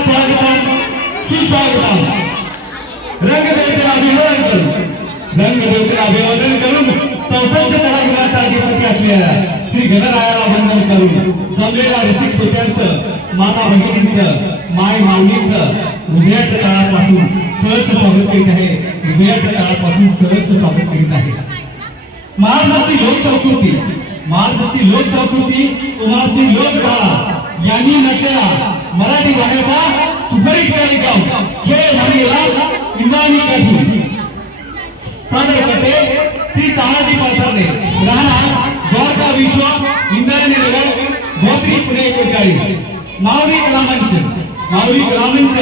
स्वागतम सुस्वागतम रंगदेवतेला अभिवादन रंगदेवतेला अभिवादन करून चौसष्ट अधिपती असलेल्या श्री गणरायाला वंदन करून जमलेल्या रसिक श्रोत्यांचं माता भगिनींचं माय माऊलींचं हृदयाच्या काळापासून सहर्ष स्वागत करीत आहे हृदयाच्या काळापासून सहर्ष स्वागत करीत आहे महाराष्ट्राची लोक संस्कृती महाराष्ट्राची लोक संस्कृती कुमारसिंग लोकधारा यांनी नटलेला मराठी भाषेचा सुपरित कार्यक्रम हे म्हणेला इमानी काठी सादर करते श्री तानाजी पाथरणे. राहणार द्वारका विश्व इंद्रायणी नगर भोसरी पुणे एकोणचाळीस. माऊली कलामंच माऊली कलामंच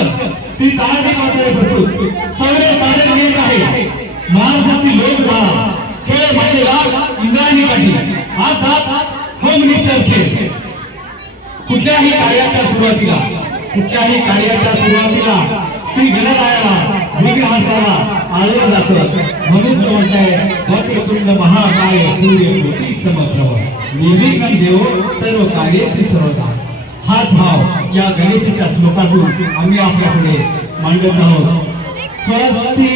श्री तानाजी पाथरणे प्रस्तुत सगळे सादर येत आहे. महाराष्ट्राची लोकधारा खेळ म्हणेला इंद्रायणी काठी अर्थात होम कुठल्याही कार्याच्या सुरुवातीला कुठल्याही कार्याच्या सुरुवातीला श्री गणरायाला विग्रहासाला आलं जात. म्हणून तो म्हणताय वक्रतुंड महाकाय सूर्य कोटी समप्रभ निर्विघ्न देव सर्व कार्यशी सर्वदा हाच भाव या गणेशाच्या श्लोकातून आम्ही आपल्याकडे मांडत आहोत. स्वस्ती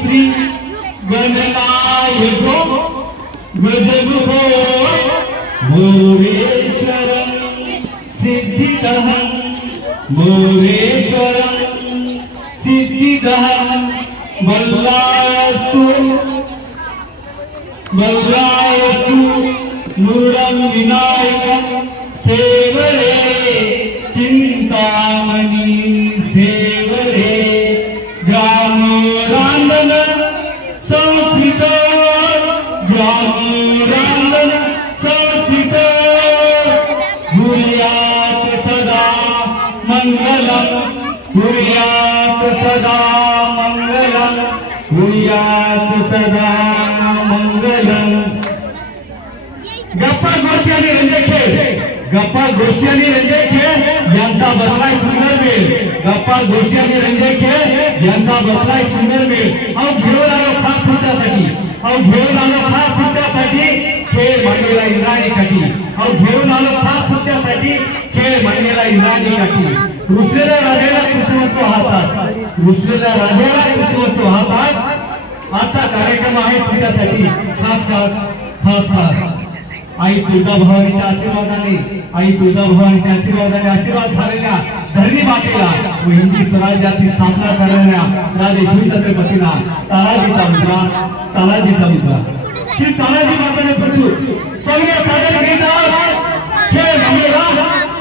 श्री गणनायको गजमुखो मोरे सिद्धिदहं मोरेश्वरं सिद्धिदहं बल्लायस्तु बल्लायस्तु मुरुडं सेवरे चिन्तामणि। सेवरे ग्रामो रान्दन संस्कृत ग्रामो कुर्यात सदा मंगलम कुर्यात सदा मंगलम. गप्पा गोष्टी आणि रंजक खेळ. गप्पा गोष्टी आणि रंजक खेळ यांचा बसलाय सुंदर मेळ. गप्पा गोष्टी आणि रंजक खेळ यांचा बसलाय सुंदर मेळ. अहो घेऊन आलो खास तुमच्यासाठी अहो घेऊन आलो खास तुमच्यासाठी खेळ मांडलेला इंद्राणी काठी. अहो घेऊन आलो खास तुमच्यासाठी खेळ मांडलेला इंद्राणी काठी. रुसलेल्या राजाला कृष्णवस्तू हातात रुसलेल्या राजाला हा हातात आजचा कार्यक्रम आहे तुमच्यासाठी. खास खास खास खास. आई तुझा भवानीच्या आशीर्वादाने आई तुझा भवानीच्या आशीर्वादाने आशीर्वाद झालेल्या धरणी मातेला व हिंदी स्वराज्याची स्थापना करणाऱ्या राजेश्वरी छत्रपतीला तानाजीचा मुद्रा तालाजीचा मुद्रा श्री तालाजी मातेने प्रस्तुत सगळे सादर घेतात खेळ म्हणलेला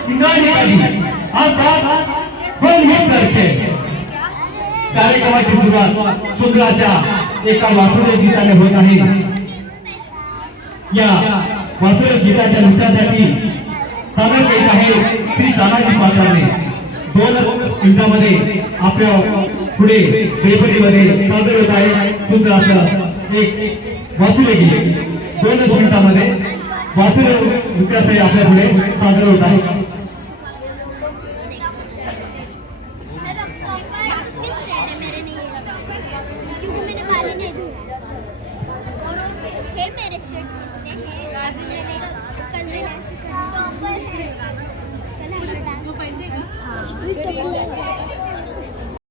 इंग्रजी काढली अर्थात कोण सारखे कार्यक्रमाची सुरुवात सुंदराच्या एका वासुदेव गीताने होत आहे. या वासुदेव गीताच्या नृत्यासाठी सादर करीत आहे श्री तानाजी पाचारने दोन मिनिटामध्ये आपल्या पुढे बेपरीमध्ये सादर होत आहे सुंदर एक वासुदेव गीत. दोनच मिनिटामध्ये वासुदेव नृत्यासाठी आपल्या पुढे सादर होत आहे. आज मैंने कल है. कल